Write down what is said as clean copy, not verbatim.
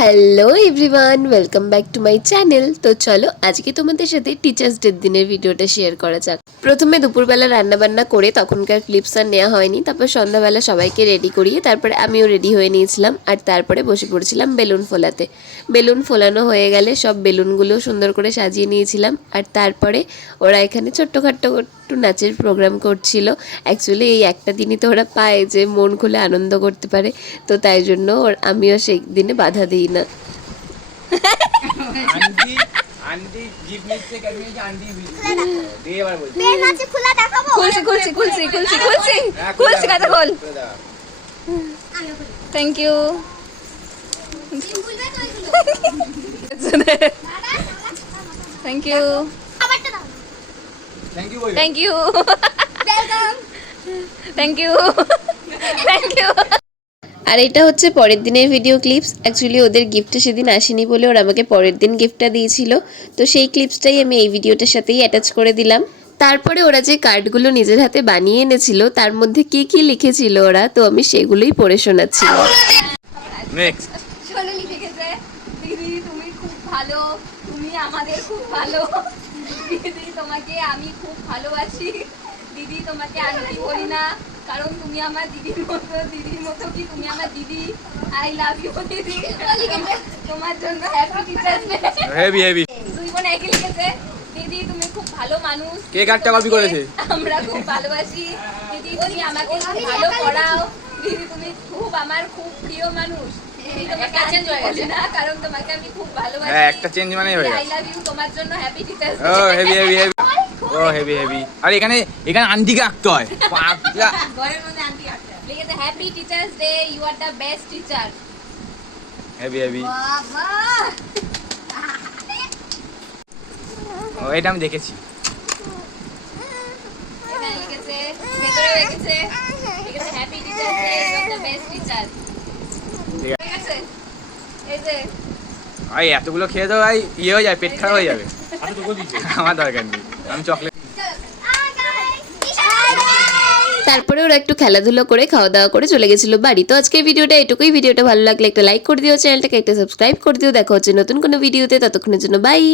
Hello everyone, welcome back to my channel. তো চলো আজকে তোমাদের সাথে টিচার্স ডে দিনের ভিডিওটা শেয়ার করা যাক। প্রথমে দুপুরবেলা রান্নাবান্না করে তখনকার ক্লিপস আর নেওয়া হয়নি, তারপর সন্ধ্যাবেলা সবাইকে রেডি করিয়ে তারপরে আমিও রেডি হয়ে নিয়েছিলাম আর তারপরে বসে পড়েছিলাম বেলুন ফোলাতে। বেলুন ফোলানো হয়ে গেলে সব বেলুনগুলো সুন্দর করে সাজিয়ে নিয়েছিলাম আর তারপরে ওরা এখানে ছোট্টখাট্ট একটু নাচের প্রোগ্রাম করছিল। অ্যাকচুয়ালি এই একটা দিনই তো ওরা পায় যে মন খুলে আনন্দ করতে পারে, তো তাই জন্য আমিও সেই দিনে বাধা দিই না। আন্টি আন্টি জিপ নিচ্ছে কেমন আন্টি দে এবার বল পেন আছে খোলা দেখাবো খুলছি কথা বল। Thank you. থ্যাংক ইউ আমারটা দাও থ্যাংক ইউ বল thank you welcome thank you thank you. আর এটা হচ্ছে পরের দিনের ভিডিও ক্লিপস। অ্যাকচুয়ালি ওদের গিফটটা সেদিন আসেনি বলে ওরা আমাকে পরের দিন গিফটটা দিয়েছিল, তো সেই ক্লিপসটাই আমি এই ভিডিওটার সাথেই অ্যাটাচ করে দিলাম। তারপরে ওরা যে কার্ডগুলো নিজের হাতে বানিয়ে এনেছিল তার মধ্যে কি কি লিখেছিল ওরা, তো আমি সেগুলোই পড়ে শোনাচ্ছিলাম। নেক্সট শোনো লিখেছে, দিদি তুমি খুব ভালো, তুমি আমাদের খুব ভালো, দিদি তোমাকে আমি খুব ভালোবাসি, দিদি তোমাকে আন্টি বলি না কারণ তুমি আমার দিদির মতো কি তুমি আমার দিদি, আই লাভ ইউ দিদি, তোমার জন্য happy teachers day. Heavy heavy দুই বোন একই লিখেছে, দিদি তুমি খুব ভালো মানুষ, কে কার্ডটা কপি করেছে? আমরা খুব ভালোবাসি, দিদি তুমি আমাকে খুব ভালো পড়াও, দিদি তুমি আমার খুব প্রিয় মানুষ, দিদি তোমাকে চেঞ্জ হয়ে গেছে না কারণ তোমাকে আমি খুব ভালোবাসি। হ্যাঁ, একটা চেঞ্জ মানে হয়ে আই গেছে। লাভ ইউ, তোমার জন্য হ্যাপি টিচার্স ও হেভি হেভি হেভি ও হেভি হেভি। আর এখানে আন্টিকে আঁকতে হয়। পাগলা। ঘরের মধ্যে আন্টি আছে লিখেছে, happy teachers day, you are the best teacher. Heavy heavy. বাবা ও এটা আমি দেখেছি। এখানে লিখেছে, ভেতরে লিখেছে happy teachers day, you are the best teacher. ঠিক আছে, এই যে ভাই এতগুলো খেয়ে তো ভাই ইয়ে হয়ে যাবে, পেট খারাপ হয়ে যাবে। আমার দরকার নেই, আমি চকলেট। তারপরে ওরা একটু খেলাধুলো করে খাওয়া দাওয়া করে চলে গেছিল বাড়ি। তো আজকের ভিডিওটা এটুকুই। ভিডিওটা ভালো লাগলে একটা লাইক করে দিও, চ্যানেলটাকে একটা সাবস্ক্রাইব করে দিও। দেখা হচ্ছে নতুন কোনো ভিডিওতে, ততক্ষণের জন্য বাই।